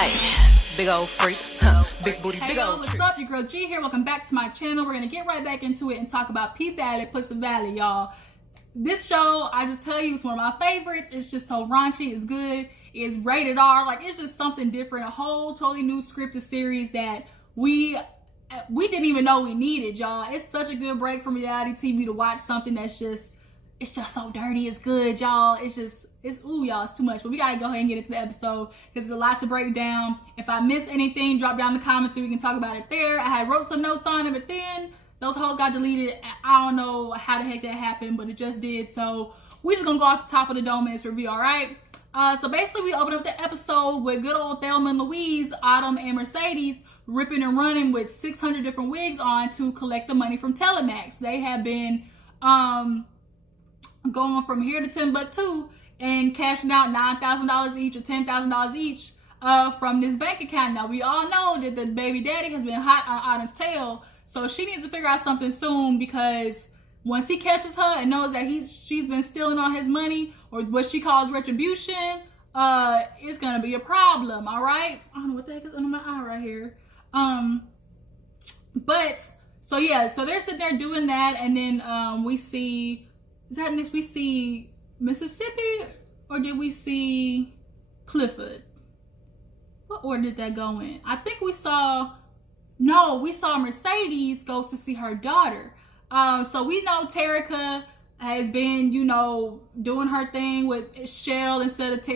Hey, big old freak, big booty, big old what's up? Your girl G here. Welcome back to my channel. We're gonna get right back into it and talk about P Valley, Pussy Valley, y'all. This show, I just tell you, it's one of my favorites. It's just so raunchy. It's good. It's rated R. Like, it's just something different. A whole totally new scripted series that we didn't even know we needed, y'all. It's such a good break from reality TV to watch something that's just, it's just so dirty. It's good, y'all. Ooh, y'all, it's too much. But we gotta go ahead and get into the episode because there's a lot to break down. If I miss anything, drop down in the comments so we can talk about it there. I had wrote some notes on it, but then those hoes got deleted. I don't know how the heck that happened, but it just did. So we just gonna go off the top of the dome in this review, all right? So basically we open up the episode with good old Thelma and Louise, Autumn and Mercedes ripping and running with 600 different wigs on to collect the money from Telemax. They have been going from here to Timbuktu and cashing out $9,000 each or $10,000 each from this bank account. Now, we all know that the baby daddy has been hot on Autumn's tail, so she needs to figure out something soon because once he catches her and knows that she's been stealing all his money, or what she calls retribution, it's gonna be a problem, all right? I don't know what the heck is under my eye right here. But, so yeah, so they're sitting there doing that, and then we see, we see Mississippi, or did we see Clifford? What order did that go in? I think we saw Mercedes go to see her daughter. So we know Terica has been, you know, doing her thing with Shell instead of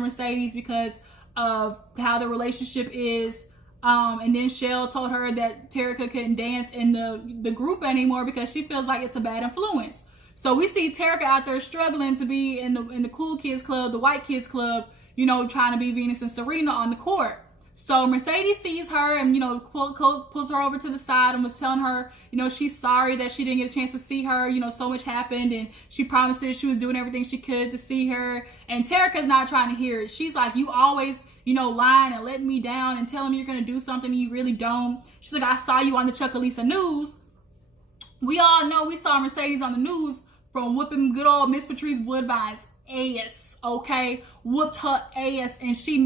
Mercedes because of how the relationship is. And then Shell told her that Terica couldn't dance in the group anymore because she feels like it's a bad influence. So we see Terica out there struggling to be in the cool kids club, the white kids club, you know, trying to be Venus and Serena on the court. So Mercedes sees her and, you know, pulls her over to the side and was telling her, you know, she's sorry that she didn't get a chance to see her. You know, so much happened and she promised her she was doing everything she could to see her. And Terica's not trying to hear it. She's like, you always, you know, lying and letting me down and telling me you're going to do something and you really don't. She's like, I saw you on the Chuckalisa News. We all know we saw Mercedes on the news from whooping good old Miss Patrice Woodbine's ass, okay? Whooped her ass, and she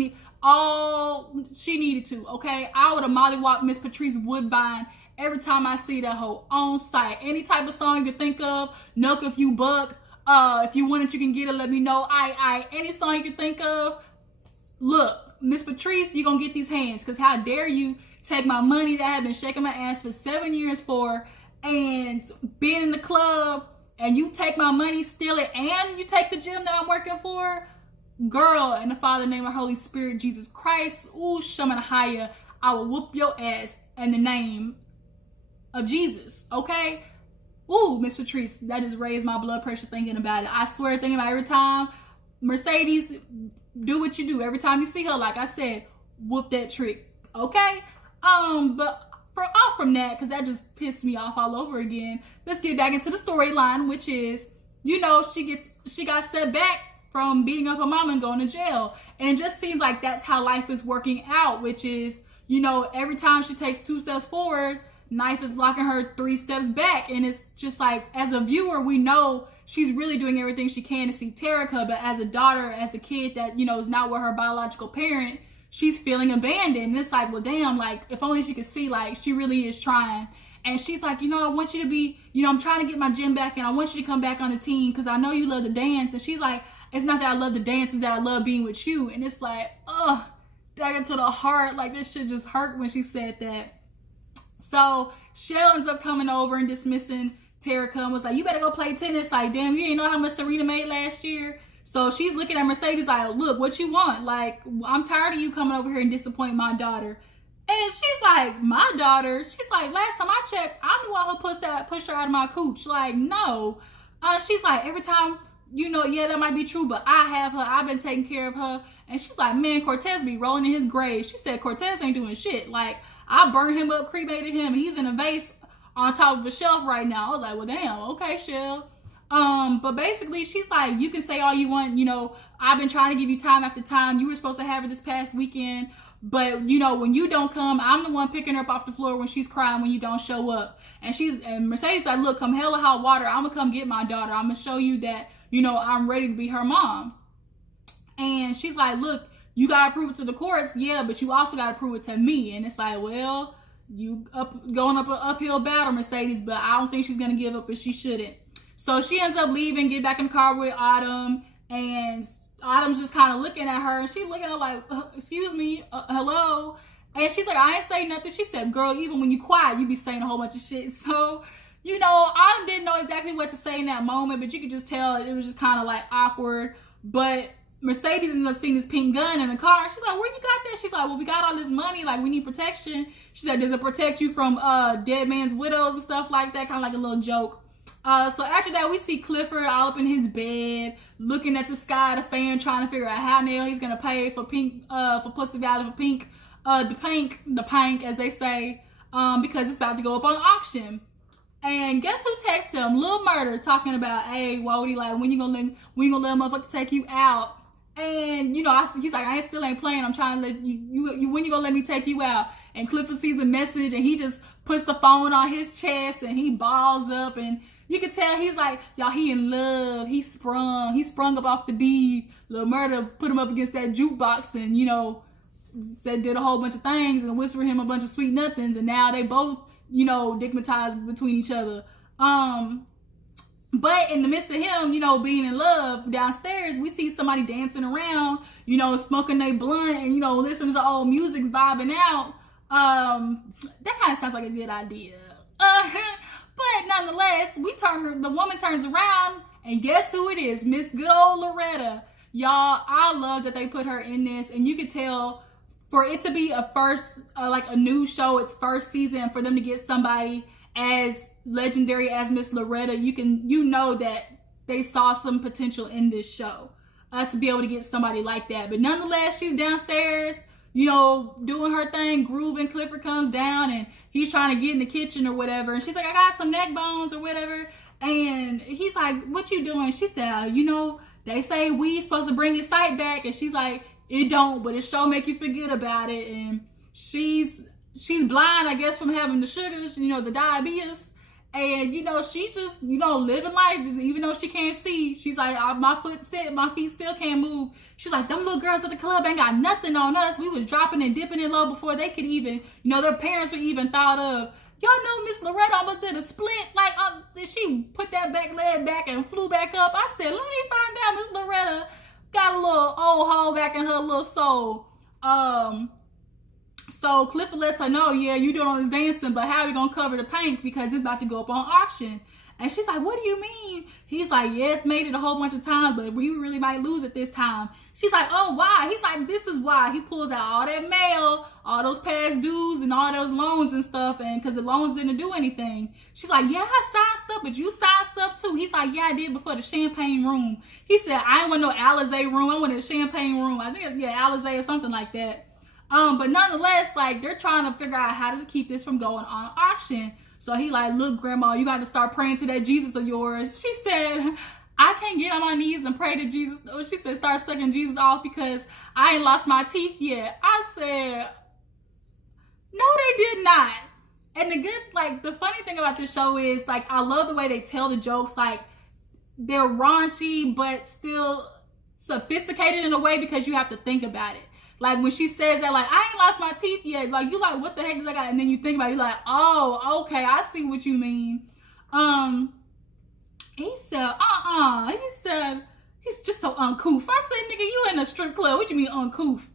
needed to, okay? I would have mollywhopped Miss Patrice Woodbine every time I see that hoe on site. Any type of song you can think of, Nuck if you buck, if you want it, you can get it, let me know. Any song you can think of. Look, Miss Patrice, you gonna get these hands, because how dare you take my money that I've been shaking my ass for 7 years for, and being in the club, and you take my money, steal it, and you take the gym that I'm working for? Girl, in the Father, name of Holy Spirit, Jesus Christ, ooh, Shamanahaya, I will whoop your ass in the name of Jesus, okay? Ooh, Miss Patrice, that just raised my blood pressure thinking about it. I swear, thinking about it every time. Mercedes, do what you do. Every time you see her, like I said, whoop that trick, okay? But off from that, because that just pissed me off all over again, let's get back into the storyline, which is, you know, she got set back from beating up her mom and going to jail. And it just seems like that's how life is working out, which is, you know, every time she takes 2 steps forward, Knife is locking her 3 steps back. And it's just like, as a viewer, we know she's really doing everything she can to see Terica, but as a daughter, as a kid that, you know, is not with her biological parent, she's feeling abandoned. And it's like, well, damn, like, if only she could see, like, she really is trying. And she's like, you know, I want you to be, you know, I'm trying to get my gym back and I want you to come back on the team because I know you love to dance. And she's like, it's not that I love the dance, it's that I love being with you. And it's like, ugh, dagger to the heart. Like, this shit just hurt when she said that. So Shell ends up coming over and dismissing Terica and was like, you better go play tennis. Like, damn, you ain't know how much Serena made last year. So she's looking at Mercedes like, look, what you want? Like, I'm tired of you coming over here and disappointing my daughter. And she's like, my daughter? She's like, last time I checked, I'm the one who pushed her out of my cooch. Like, no. She's like, every time, you know, yeah, that might be true, but I have her. I've been taking care of her. And she's like, man, Cortez be rolling in his grave. She said, Cortez ain't doing shit. Like, I burned him up, cremated him, and he's in a vase on top of a shelf right now. I was like, well, damn, okay, Shell. But basically, she's like, you can say all you want, you know, I've been trying to give you time after time. You were supposed to have her this past weekend, but, you know, when you don't come, I'm the one picking her up off the floor when she's crying when you don't show up. And Mercedes like, look, come hell or hot water, I'm gonna come get my daughter. I'm gonna show you that, you know, I'm ready to be her mom. And she's like, look, you gotta prove it to the courts, yeah, but you also gotta prove it to me. And it's like, well, you going up an uphill battle, Mercedes, but I don't think she's gonna give up, and she shouldn't. So she ends up leaving, get back in the car with Autumn, and Autumn's just kind of looking at her, and she's looking at her like, excuse me, hello. And she's like, I ain't saying nothing. She said, girl, even when you quiet, you be saying a whole bunch of shit. So, you know, Autumn didn't know exactly what to say in that moment, but you could just tell it was just kind of like awkward. But Mercedes ended up seeing this pink gun in the car, and she's like, where you got that? She's like, well, we got all this money, like, we need protection. She said, does it protect you from dead man's widows and stuff like that? Kind of like a little joke. So after that, we see Clifford all up in his bed, looking at the sky, the fan, trying to figure out how the hell he's gonna pay for Pynk, for Pussy Valley, for Pynk, the Pynk, as they say, because it's about to go up on auction. And guess who texted him? Lil Murda, talking about, hey, Wody, like, when you gonna let a motherfucker take you out? And, you know, he's like, I still ain't playing. I'm trying to let you when you gonna let me take you out? And Clifford sees the message, and he just puts the phone on his chest, and he balls up, and you can tell he's like, y'all, he in love. He sprung up off the D. Lil Murda put him up against that jukebox, and, you know, did a whole bunch of things and whispered him a bunch of sweet nothings, and now they both, you know, digmatized between each other. But in the midst of him, you know, being in love, downstairs, we see somebody dancing around, you know, smoking their blunt and, you know, listening to old music, vibing out. That kind of sounds like a good idea. But nonetheless, the woman turns around, and guess who it is? Miss good old Loretta. Y'all, I love that they put her in this, and you can tell for it to be a first, like a new show, its first season, for them to get somebody as legendary as Miss Loretta, you know that they saw some potential in this show to be able to get somebody like that. But nonetheless, she's downstairs, you know, doing her thing, grooving. Clifford comes down, and he's trying to get in the kitchen or whatever, and she's like, I got some neck bones or whatever. And he's like, what you doing? She said, you know, they say weed's supposed to bring your sight back. And she's like, it don't, but it sure make you forget about it. And she's blind, I guess, from having the sugars, you know, the diabetes. And, you know, she's just, you know, living life. Even though she can't see, she's like, my feet still can't move. She's like, them little girls at the club ain't got nothing on us. We was dropping and dipping it low before they could even, you know, their parents were even thought of. Y'all know Miss Loretta almost did a split. Like, she put that back leg back and flew back up. I said, let me find out Miss Loretta got a little old hole back in her little soul. So Clifford lets her know, yeah, you doing all this dancing, but how are we gonna cover the paint because it's about to go up on auction? And she's like, what do you mean? He's like, yeah, it's made it a whole bunch of times, but we really might lose it this time. She's like, oh, why? He's like, this is why. He pulls out all that mail, all those past dues and all those loans and stuff, and because the loans didn't do anything. She's like, yeah, I signed stuff, but you signed stuff too. He's like, yeah, I did before the champagne room. He said, I ain't want no Alizé room. I wanted a champagne room. I think, yeah, Alizé or something like that. But nonetheless, like, they're trying to figure out how to keep this from going on auction. So he like, look, grandma, you got to start praying to that Jesus of yours. She said, I can't get on my knees and pray to Jesus. She said, start sucking Jesus off because I ain't lost my teeth yet. I said, no, they did not. And the funny thing about this show is, like, I love the way they tell the jokes. Like, they're raunchy, but still sophisticated in a way because you have to think about it. Like, when she says that, like, I ain't lost my teeth yet. Like, you like, what the heck does I got? And then you think about it, you're like, oh, okay, I see what you mean. He said, He said, he's just so uncouth. I said, nigga, you in a strip club. What you mean uncouth?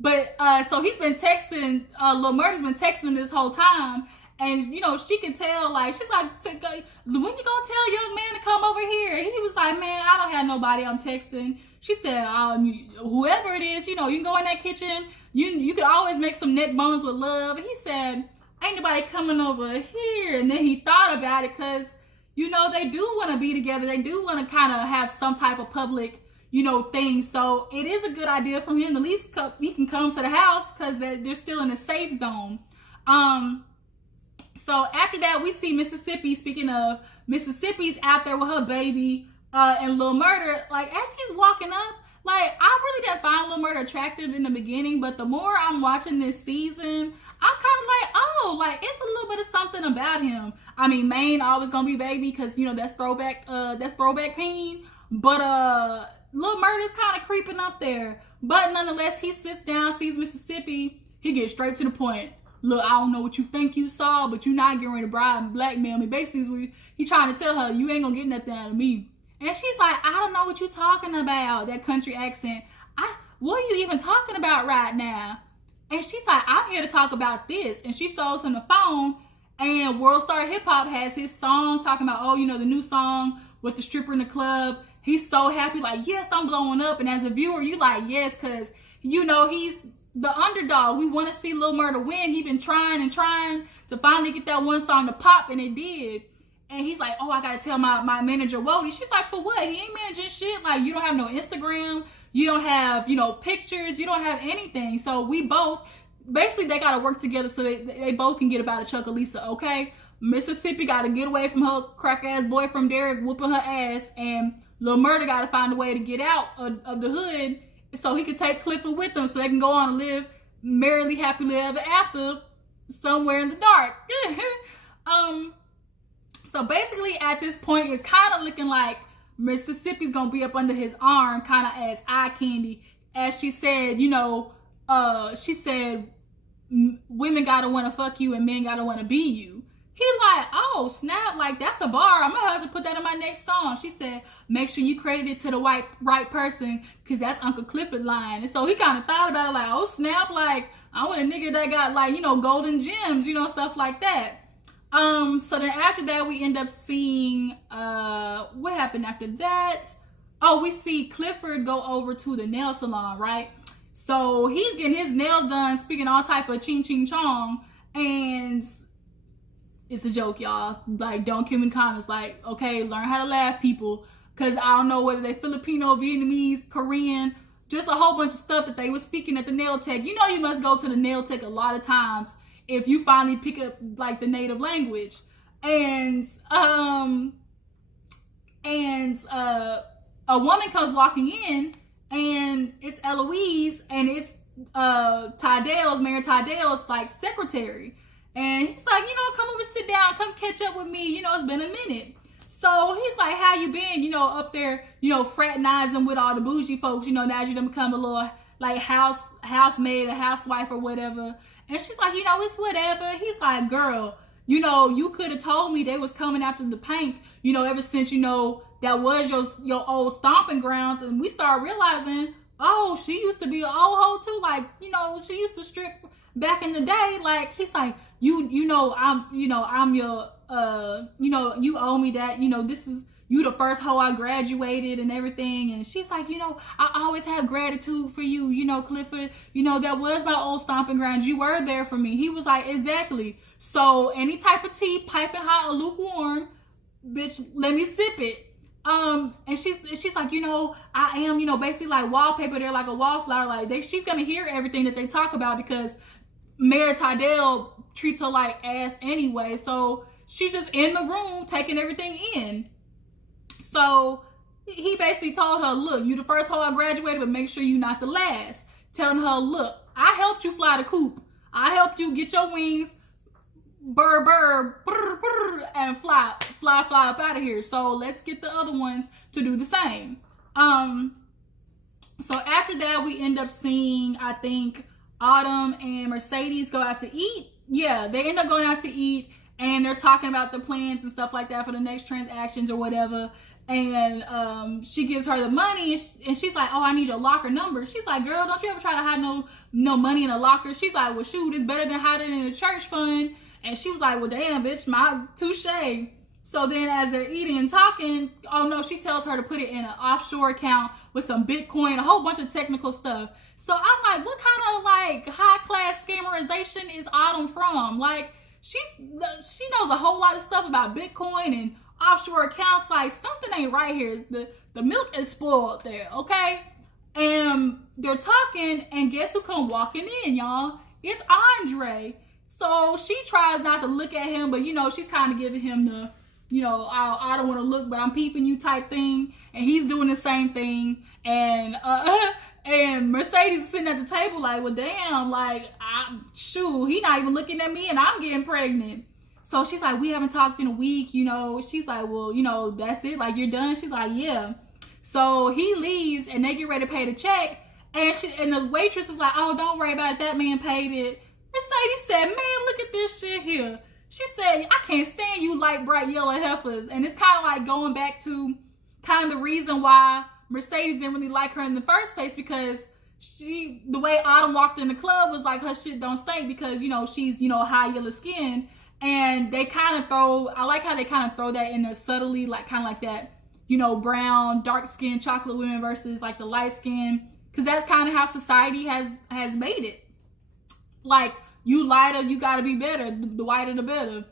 But, so he's been texting, Lil Murda's been texting him this whole time. And, you know, she can tell, like, she's like, when you gonna tell young man to come over here? And he was like, man, I don't have nobody I'm texting. She said, whoever it is, you know, you can go in that kitchen. You could always make some neck bones with love. And he said, ain't nobody coming over here. And then he thought about it because, you know, they do want to be together. They do want to kind of have some type of public, you know, thing. So it is a good idea from him. At least he can come to the house because they're still in a safe zone. So after that, we see Mississippi. Speaking of, Mississippi's out there with her baby. And Lil Murda, like, as he's walking up, like, I really didn't find Lil Murda attractive in the beginning, but the more I'm watching this season, I'm kind of like, oh, like, it's a little bit of something about him. I mean, Maine always gonna be baby, because, you know, that's throwback Peen, but Lil Murda's kind of creeping up there. But nonetheless, he sits down, sees Mississippi. He gets straight to the point. Look, I don't know what you think you saw, but you're not getting ready to bribe and blackmail me. Basically, he trying to tell her, you ain't gonna get nothing out of me. And she's like, I don't know what you're talking about. That country accent. What are you even talking about right now? And she's like, I'm here to talk about this. And she shows him the phone. And World Star Hip Hop has his song talking about, oh, the new song with the stripper in the club. He's so happy, like, yes, I'm blowing up. And as a viewer, you like, yes, because, he's the underdog. We want to see Lil Murda win. He been trying to finally get that one song to pop, and it did. And he's like, oh, I got to tell my manager, Wody. She's like, for what? He ain't managing shit. Like, you don't have no Instagram. You don't have, pictures. You don't have anything. So we both, basically, they got to work together so they both can get about a chuck of Lisa, okay? Mississippi got to get away from her crack-ass boyfriend Derek whooping her ass, and Lil Murda got to find a way to get out of the hood so he could take Clifford with him so they can go on and live merrily, happily ever after somewhere in the dark. So basically, at this point, it's kind of looking like Mississippi's going to be up under his arm, kind of as eye candy. As she said, she said, women got to want to fuck you and men got to want to be you. He like, oh, snap, like, that's a bar. I'm going to have to put that in my next song. She said, make sure you credit it to the right person, because that's Uncle Clifford line. And so he kind of thought about it like, oh, snap, like, I want a nigga that got, like, golden gems, stuff like that. So then after that, we end up seeing, what happened after that? Oh, we see Clifford go over to the nail salon, right? So he's getting his nails done, speaking all type of ching ching chong, and it's a joke, y'all. Like, don't kill me in comments. Like, okay, learn how to laugh, people, because I don't know whether they Filipino, Vietnamese, Korean, just a whole bunch of stuff that they were speaking at the nail tech. You must go to the nail tech a lot of times if you finally pick up, like, the native language. And a woman comes walking in, and it's Eloise, and it's Mayor Tydell's, like, secretary. And he's like, come over, sit down, come catch up with me. It's been a minute. So he's like, how you been? Up there, fraternizing with all the bougie folks, now you done become a little, like, housemaid, a housewife or whatever. And she's like, it's whatever. He's like, girl, you could have told me they was coming after the Pynk, ever since, that was your old stomping grounds. And we started realizing, oh, she used to be an old hoe too. Like, she used to strip back in the day. Like, he's like, I'm your, you owe me that, this is, you the first hoe I graduated and everything. And she's like, I always have gratitude for you, Clifford, that was my old stomping ground. You were there for me. He was like, exactly. So any type of tea, piping hot or lukewarm, bitch, let me sip it. And she's like, I am, basically like wallpaper. They're like a wallflower. Like she's going to hear everything that they talk about because Mayor Tydell treats her like ass anyway. So she's just in the room taking everything in. So he basically told her, look, you the first hoe I graduated, but make sure you not the last. Telling her, look, I helped you fly the coop. I helped you get your wings, burr, burr, burr, burr, and fly up out of here. So let's get the other ones to do the same. So after that, we end up seeing, I think, Autumn and Mercedes go out to eat. Yeah, they end up going out to eat, and they're talking about the plans and stuff like that for the next transactions or whatever. And she gives her the money, and she's like, oh, I need your locker number. She's like, girl, don't you ever try to hide no money in a locker? She's like, well, shoot, it's better than hiding in a church fund. And she was like, well, damn, bitch, my touche. So then as they're eating and talking, oh no, she tells her to put it in an offshore account with some Bitcoin, a whole bunch of technical stuff. So I'm like, what kind of like high class scamerization is Autumn from? Like, she knows a whole lot of stuff about Bitcoin and offshore accounts. Like, something ain't right here. The milk is spoiled there, okay? And they're talking, and guess who come walking in, y'all? It's Andre. So she tries not to look at him, but she's kind of giving him the, I don't want to look, but I'm peeping you type thing. And he's doing the same thing. And Mercedes is sitting at the table like, well, damn, like, shoot, he not even looking at me, and I'm getting pregnant. So she's like, we haven't talked in a week, She's like, well, that's it, like, you're done? She's like, yeah. So he leaves, and they get ready to pay the check, And the waitress is like, oh, don't worry about it. That man paid it. Mercedes said, man, look at this shit here. She said, I can't stand you light, bright yellow heifers. And it's kind of like going back to kind of the reason why Mercedes didn't really like her in the first place, because the way Autumn walked in the club was like her shit don't stink because, she's, high yellow skin. And they kind of I like how they kind of throw that in there subtly, like kind of like that, brown, dark skin chocolate women versus like the light skin. Because that's kind of how society has made it. Like, you lighter, you gotta be better. The whiter, the better.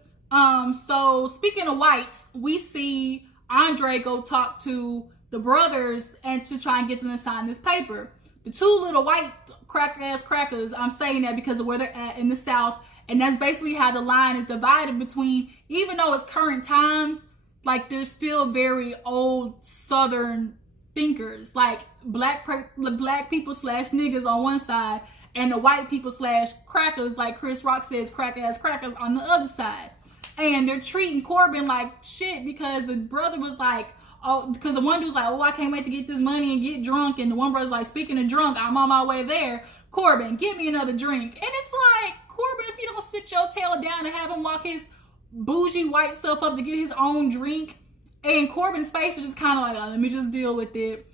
So speaking of whites, we see Andre go talk to the brothers and to try and get them to sign this paper. The two little white crack-ass crackers, I'm saying that because of where they're at in the South. And that's basically how the line is divided between, even though it's current times, like there's still very old Southern thinkers, like black people / niggas on one side, and the white people / crackers, like Chris Rock says, crack-ass crackers on the other side. And they're treating Corbin like shit because the brother was like, oh, because the one dude's like, oh, I can't wait to get this money and get drunk. And the one brother's like, speaking of drunk, I'm on my way there. Corbin, get me another drink. And it's like, Corbin, if you don't sit your tail down and have him walk his bougie white self up to get his own drink, and Corbin's face is just kind of like, oh, let me just deal with it.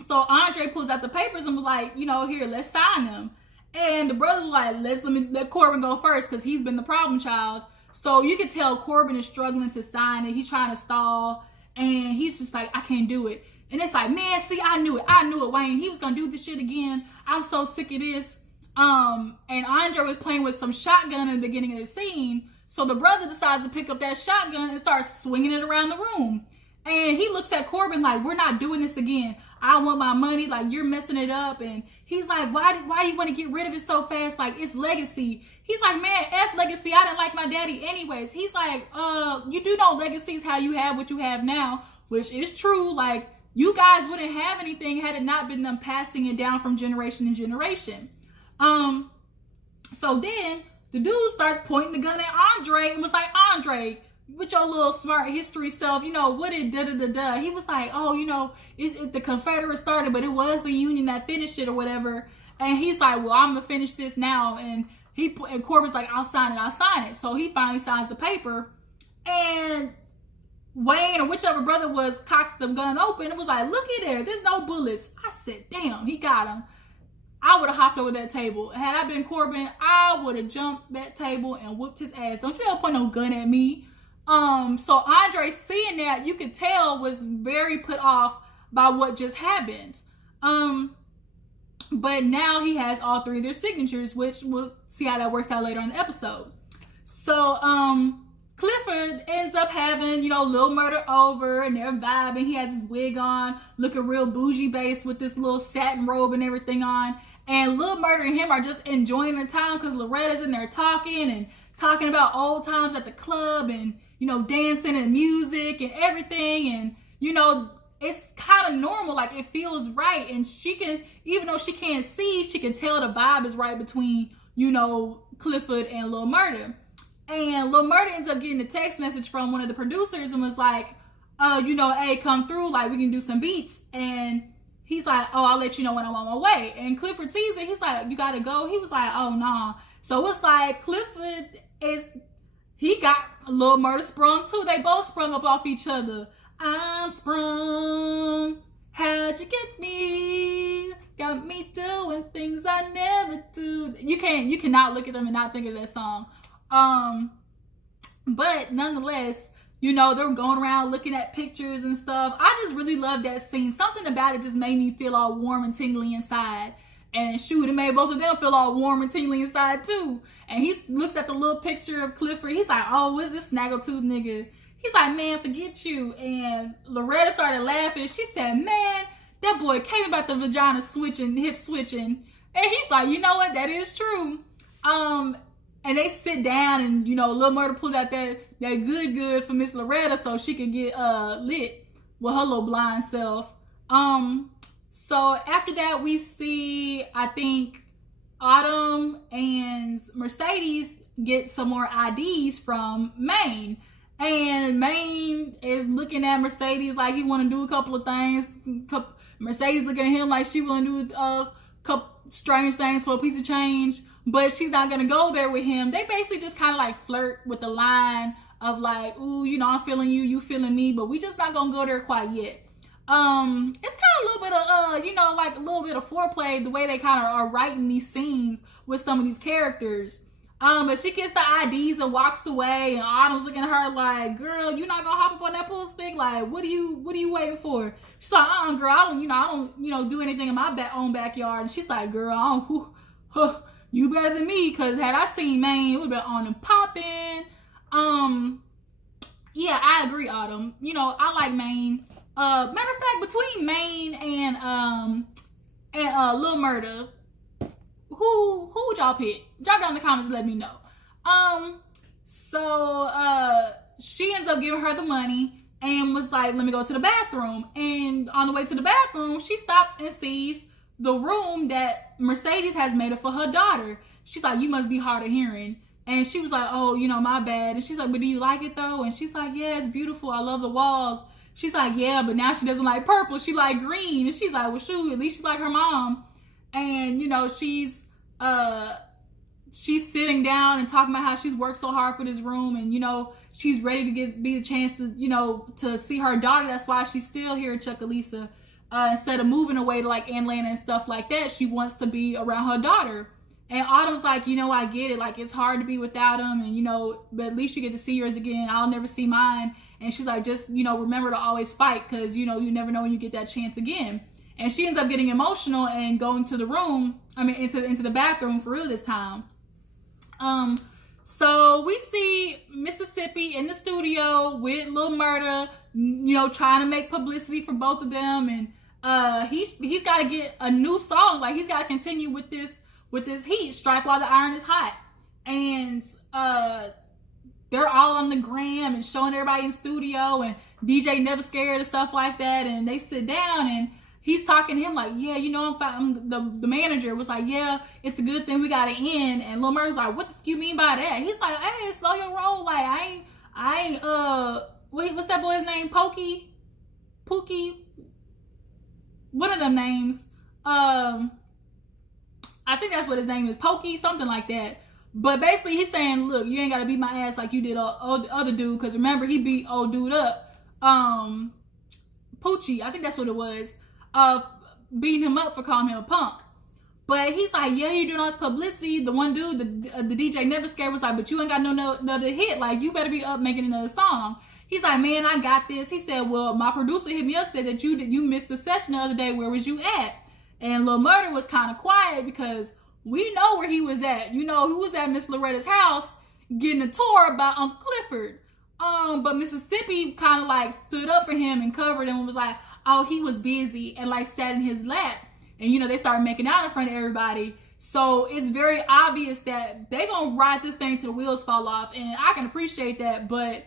So Andre pulls out the papers and was like, here, let's sign them. And the brothers were like, let Corbin go first because he's been the problem child. So you could tell Corbin is struggling to sign it. He's trying to stall, and he's just like, I can't do it. And it's like, man, see, I knew it, Wayne. He was gonna do this shit again. I'm so sick of this. And Andre was playing with some shotgun in the beginning of the scene. So the brother decides to pick up that shotgun and starts swinging it around the room. And he looks at Corbin like, we're not doing this again. I want my money. Like, you're messing it up. And he's like, why do you want to get rid of it so fast? Like, it's legacy. He's like, man, F legacy. I didn't like my daddy anyways. He's like, you do know legacy is how you have what you have now, which is true. Like, you guys wouldn't have anything had it not been them passing it down from generation to generation. So then the dude started pointing the gun at Andre and was like, Andre, with your little smart history self, what did da-da-da-da? He was like, oh, the Confederates started, but it was the Union that finished it or whatever. And he's like, well, I'm going to finish this now. And Corbin's like, I'll sign it. So he finally signs the paper. And Wayne or whichever brother was cocks the gun open and was like, look at there, there's no bullets. I said, damn, he got him. I would have hopped over that table. Had I been Corbin, I would have jumped that table and whooped his ass. Don't you ever point no gun at me. So Andre, seeing that, you could tell was very put off by what just happened. But now he has all three of their signatures, which we'll see how that works out later in the episode. So, Clifford ends up having, Lil Murda over and they're vibing. He has his wig on, looking real bougie based with this little satin robe and everything on. And Lil Murda and him are just enjoying their time because Loretta's in there talking about old times at the club and, dancing and music and everything. And, it's kind of normal. Like, it feels right. And she can, even though she can't see, she can tell the vibe is right between, Clifford and Lil Murda. And Lil Murda ends up getting a text message from one of the producers and was like, hey, come through. Like, we can do some beats. And he's like, oh, I'll let you know when I'm on my way. And Clifford sees it. He's like, you got to go? He was like, oh, nah. So it's like Clifford he got Lil Murda sprung too. They both sprung up off each other. I'm sprung. How'd you get me? Got me doing things I never do. You cannot look at them and not think of that song. But nonetheless, they're going around looking at pictures and stuff. I just really love that scene. Something about it just made me feel all warm and tingly inside. And shoot, it made both of them feel all warm and tingly inside too. And he looks at the little picture of Clifford. He's like, oh, what's this snaggletooth nigga? He's like, man, forget you. And Loretta started laughing. She said, man, that boy came about the vagina switching, hip switching. And he's like, you know what? That is true. And they sit down and, Lil Murda pulled out that good for Miss Loretta so she could get lit with her little blind self. So after that, we see, I think, Autumn and Mercedes get some more IDs from Maine. And Maine is looking at Mercedes like he want to do a couple of things, Mercedes looking at him like she willing to do a couple strange things for a piece of change, but she's not gonna go there with him. They basically just kind of like flirt with the line of like, ooh, you know, I'm feeling you, you feeling me, but we just not gonna go there quite yet. It's kind of a little bit of, you know, like a little bit of foreplay, the way they kind of are writing these scenes with some of these characters. But she gets the IDs and walks away, and Autumn's looking at her like, girl, you not gonna hop up on that pool stick? Like, what are you waiting for? She's like, girl, I don't do anything in my own backyard. And she's like, girl, you better than me, because had I seen Maine, it would have been on and popping. Yeah, I agree, Autumn. You know, I like Maine. Matter of fact, between Maine and Lil Murda, who would y'all pick? Drop down in the comments and let me know. So she ends up giving her the money and was like, let me go to the bathroom. And on the way to the bathroom, she stops and sees the room that Mercedes has made up for her daughter. She's like, you must be hard of hearing. And she was like, oh, you know, my bad. And she's like, but do you like it though? And she's like, yeah, it's beautiful. I love the walls. She's like, yeah, but now she doesn't like purple. She like green. And she's like, well, shoot, at least she's like her mom. And, you know, she's sitting down and talking about how she's worked so hard for this room. And, you know, she's ready to be the chance to, you know, to see her daughter. That's why she's still here in Chucalissa. Instead of moving away to like Atlanta and stuff like that, she wants to be around her daughter. And Autumn's like, you know, I get it. Like, it's hard to be without him. And, you know, but at least you get to see yours again. I'll never see mine. And she's like, just, you know, remember to always fight, because, you know, you never know when you get that chance again. And she ends up getting emotional and going to the room, into the bathroom for real this time. So we see Mississippi in the studio with Lil Murda, you know, trying to make publicity for both of them. And he's got to get a new song. Like, he's got to continue with this heat, strike while the iron is hot. And they're all on the gram and showing everybody in studio, and DJ Never Scared and stuff like that. And they sit down and he's talking to him like, yeah, you know, the manager was like, yeah, it's a good thing we got to end. And Lil Murda's like, what the f you mean by that? He's like, hey, slow your roll. Like, I ain't, what's that boy's name? Pookie? One of them names. I think that's what his name is. Pokey, something like that. But basically, he's saying, look, you ain't got to beat my ass like you did the other dude. Because remember, he beat old dude up. Poochie, I think that's what it was. Beating him up for calling him a punk. But he's like, yeah, you're doing all this publicity. The one dude, the DJ Never Scared, was like, but you ain't got no another hit. Like, you better be up making another song. He's like, man, I got this. He said, well, my producer hit me up, said that you missed the session the other day. Where was you at? And Lil Murda was kind of quiet, because we know where he was at. You know, he was at Miss Loretta's house getting a tour by Uncle Clifford. But Mississippi kind of like stood up for him and covered him and was like, oh, he was busy, and like sat in his lap. And, you know, they started making out in front of everybody. So it's very obvious that they gonna ride this thing till the wheels fall off. And I can appreciate that, but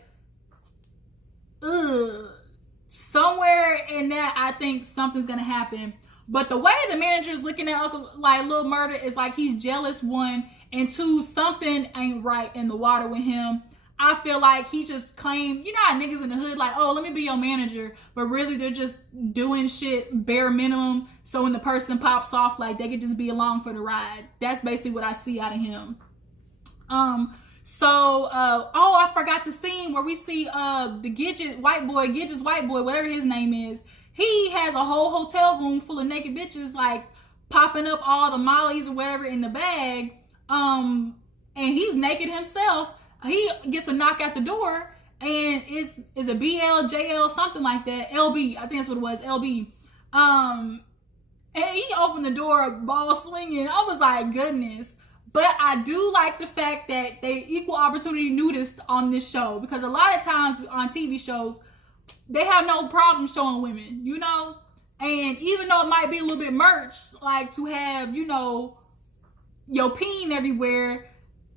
somewhere in that, I think something's gonna happen. But the way the manager is looking at Uncle, like, Lil Murda, is like he's jealous, one, and two, something ain't right in the water with him. I feel like he just claimed, you know how niggas in the hood like, oh, let me be your manager, but really they're just doing shit bare minimum, so when the person pops off, like, they could just be along for the ride. That's basically what I see out of him. Oh, I forgot the scene where we see the Gidget's white boy, whatever his name is. He has a whole hotel room full of naked bitches, like, popping up all the mollies or whatever in the bag. And he's naked himself. He gets a knock at the door, and it's a BL, JL, something like that. LB, I think that's what it was, LB. And he opened the door, ball swinging. I was like, goodness. But I do like the fact that they equal opportunity nudist on this show, because a lot of times on TV shows, they have no problem showing women, you know? And even though it might be a little bit merch, like to have, you know, your peen everywhere,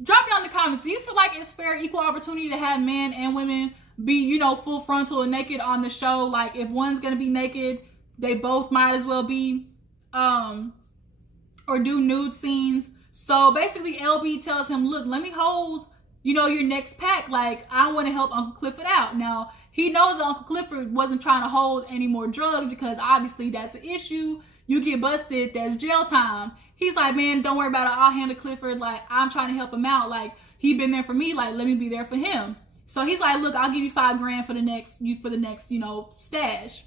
drop down in the comments. Do you feel like it's fair, equal opportunity to have men and women be, you know, full frontal and naked on the show? Like, if one's gonna be naked, they both might as well be, or do nude scenes. So basically, LB tells him, look, let me hold, you know, your next pack. Like, I want to help Uncle Clifford out. Now, he knows that Uncle Clifford wasn't trying to hold any more drugs because obviously that's an issue. You get busted, that's jail time. He's like, man, don't worry about it. I'll handle Clifford. Like, I'm trying to help him out. Like, he been there for me. Like, let me be there for him. So he's like, look, I'll give you $5,000 for the next, stash.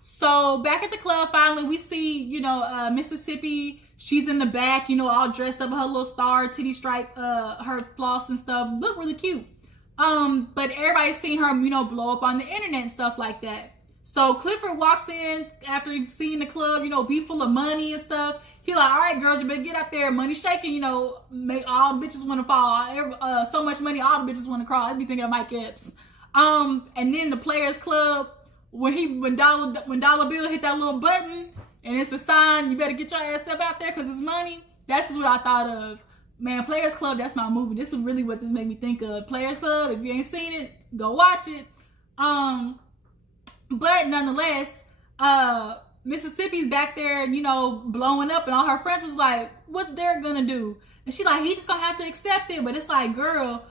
So back at the club, finally, we see, Mississippi. She's in the back, all dressed up with her little star, titty stripe, her floss and stuff. Look really cute. But everybody's seen her, blow up on the internet and stuff like that. So Clifford walks in after he's seen the club, be full of money and stuff. He like, all right, girls, you better get out there. Money shaking, make all the bitches want to fall. So much money, all the bitches want to crawl. I'd be thinking of Mike Epps. And then the Players Club, when Dollar Bill hit that little button, and it's the sign, you better get your ass up out there because it's money. That's just what I thought of. Man, Players Club, that's my movie. This is really what this made me think of. Players Club, if you ain't seen it, go watch it. But nonetheless, Mississippi's back there, blowing up, and all her friends was like, what's Derek gonna do? And she like, he's just gonna have to accept it. But it's like, girl,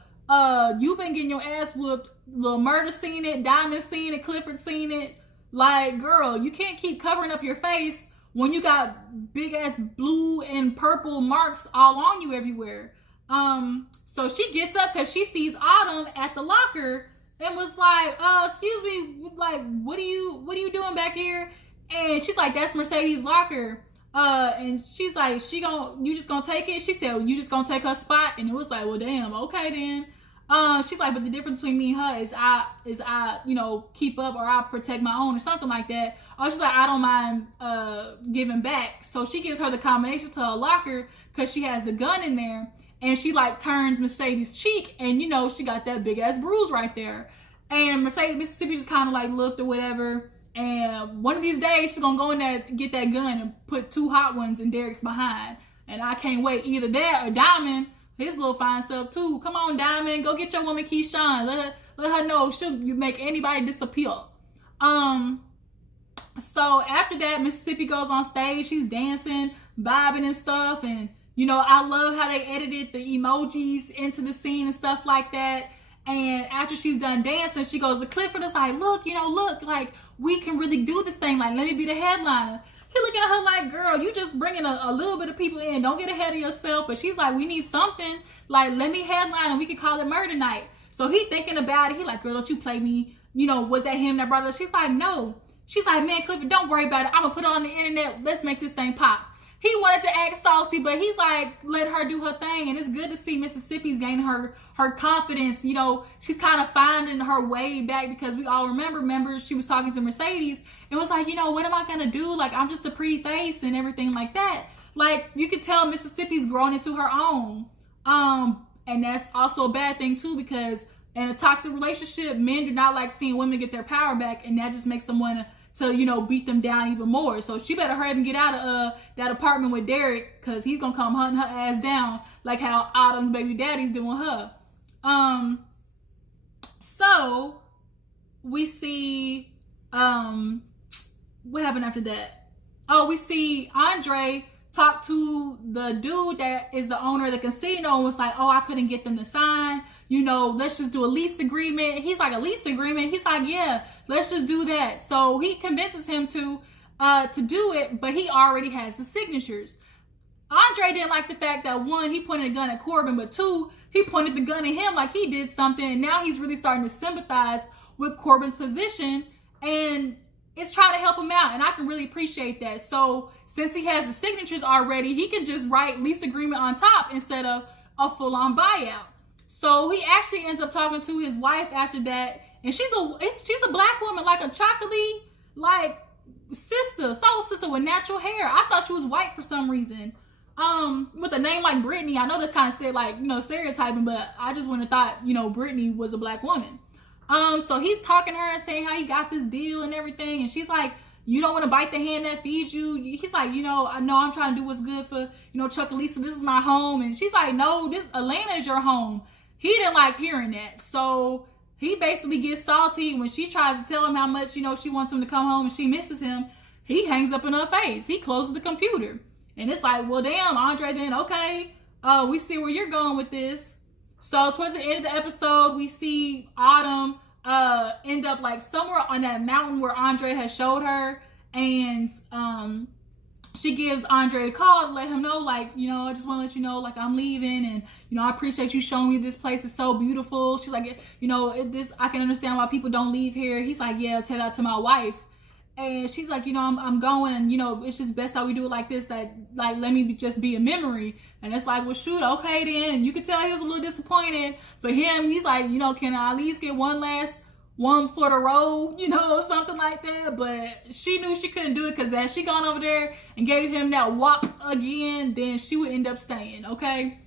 you been getting your ass whooped. Lil Murda seen it, Diamond seen it, Clifford seen it. Like, girl, you can't keep covering up your face when you got big ass blue and purple marks all on you everywhere. So she gets up because she sees Autumn at the locker and was like, excuse me, like, what are you doing back here? And she's like, that's Mercedes' locker. And she's like, you just gonna take it? She said, well, you just gonna take her spot? And it was like, well, damn, okay then. She's like, but the difference between me and her is I keep up, or I protect my own, or something like that. Oh, she's like, I don't mind giving back. So she gives her the combination to her locker because she has the gun in there, and she like turns Mercedes' cheek, and she got that big ass bruise right there. And Mississippi just kind of like looked or whatever. And one of these days she's gonna go in there, get that gun, and put 2 hot ones in Derek's behind. And I can't wait. Either that or Diamond, his little fine self too. Come on, Diamond, go get your woman Keyshawn. Let her know you make anybody disappear. So after that, Mississippi goes on stage. She's dancing, vibing and stuff. And I love how they edited the emojis into the scene and stuff like that. And after she's done dancing, she goes to Clifford. It's like, look, like, we can really do this thing. Like, let me be the headliner. He looking at her like, girl, you just bringing a little bit of people in. Don't get ahead of yourself. But she's like, we need something. Like, let me headline and we can call it Murder Night. So he thinking about it. He like, girl, don't you play me? Was that him that brought it up? She's like, no. She's like, man, Clifford, don't worry about it. I'm going to put it on the internet. Let's make this thing pop. He wanted to act salty, but he's like, let her do her thing. And it's good to see Mississippi's gaining her confidence. She's kind of finding her way back, because we all remember she was talking to Mercedes and was like, what am I going to do? Like, I'm just a pretty face and everything like that. Like, you could tell Mississippi's grown into her own. And that's also a bad thing too, because in a toxic relationship, men do not like seeing women get their power back, and that just makes them want to beat them down even more. So she better hurry up and get out of that apartment with Derek, because he's gonna come hunting her ass down like how Autumn's baby daddy's doing her. So we see what happened after that? Oh, we see Andre talk to the dude that is the owner of the casino and was like, oh, I couldn't get them to sign. Let's just do a lease agreement. He's like, a lease agreement? He's like, yeah, let's just do that. So he convinces him to do it, but he already has the signatures. Andre didn't like the fact that, 1, he pointed a gun at Corbin, but 2, he pointed the gun at him like he did something, and now he's really starting to sympathize with Corbin's position, and it's trying to help him out, and I can really appreciate that. So since he has the signatures already, he can just write lease agreement on top instead of a full-on buyout. So he actually ends up talking to his wife after that, and she's a black woman, like a chocolatey, like soul sister with natural hair. I thought she was white for some reason. With a name like Brittany, I know that's kind of stereotyping, but I just wouldn't have thought, Brittany was a black woman. So he's talking to her and saying how he got this deal and everything, and she's like, you don't want to bite the hand that feeds you. He's like, I know I'm trying to do what's good for, Chuck and Lisa. This is my home. And she's like, no, Atlanta is your home. He didn't like hearing that. So he basically gets salty when she tries to tell him how much, she wants him to come home and she misses him. He hangs up in her face. He closes the computer. And it's like, well, damn, Andre, then, okay, we see where you're going with this. So towards the end of the episode, we see Autumn end up like somewhere on that mountain where Andre has showed her, and she gives Andre a call to let him know, like, you know, I just want to let you know, like, I'm leaving, and, you know, I appreciate you showing me this place is so beautiful. She's like, you know, I can understand why people don't leave here. He's like, yeah, tell that to my wife. And she's like, you know, I'm going, and, you know, it's just best that we do it like this, that, like, let me just be a memory. And it's like, well, shoot, okay then. You could tell he was a little disappointed. For him, he's like, you know, can I at least get one last one for the road, you know, something like that. But she knew she couldn't do it, because as she gone over there and gave him that whop again, then she would end up staying, okay?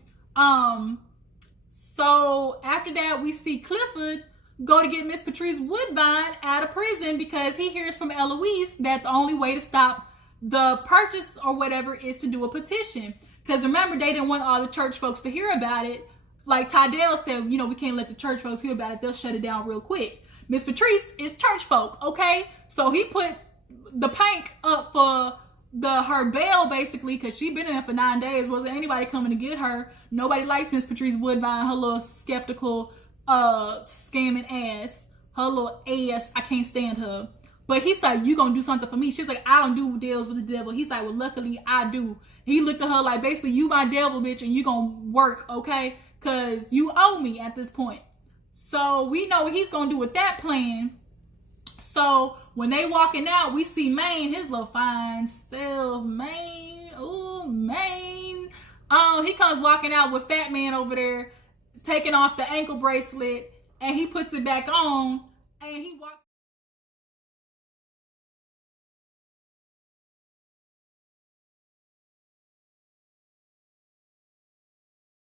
So after that, we see Clifford go to get Miss Patrice Woodbine out of prison, because he hears from Eloise that the only way to stop the purchase or whatever is to do a petition. Because remember, they didn't want all the church folks to hear about it. Like Tydell said, you know, we can't let the church folks hear about it. They'll shut it down real quick. Miss Patrice is church folk, okay? So he put the Pynk up for her bail, basically, because she been in there for 9 days. Wasn't anybody coming to get her. Nobody likes Miss Patrice Woodbine, her little skeptical, scamming ass. Her little ass, I can't stand her. But he's like, you gonna do something for me? She's like, I don't do deals with the devil. He's like, well, luckily I do. He looked at her like, basically, you my devil, bitch, and you gonna work, okay? Because you owe me at this point. So we know what he's gonna do with that plan. So when they walking out, we see Maine, his little fine self, Maine. Ooh, Maine. He comes walking out with Fat Man over there, taking off the ankle bracelet, and he puts it back on, and he walks.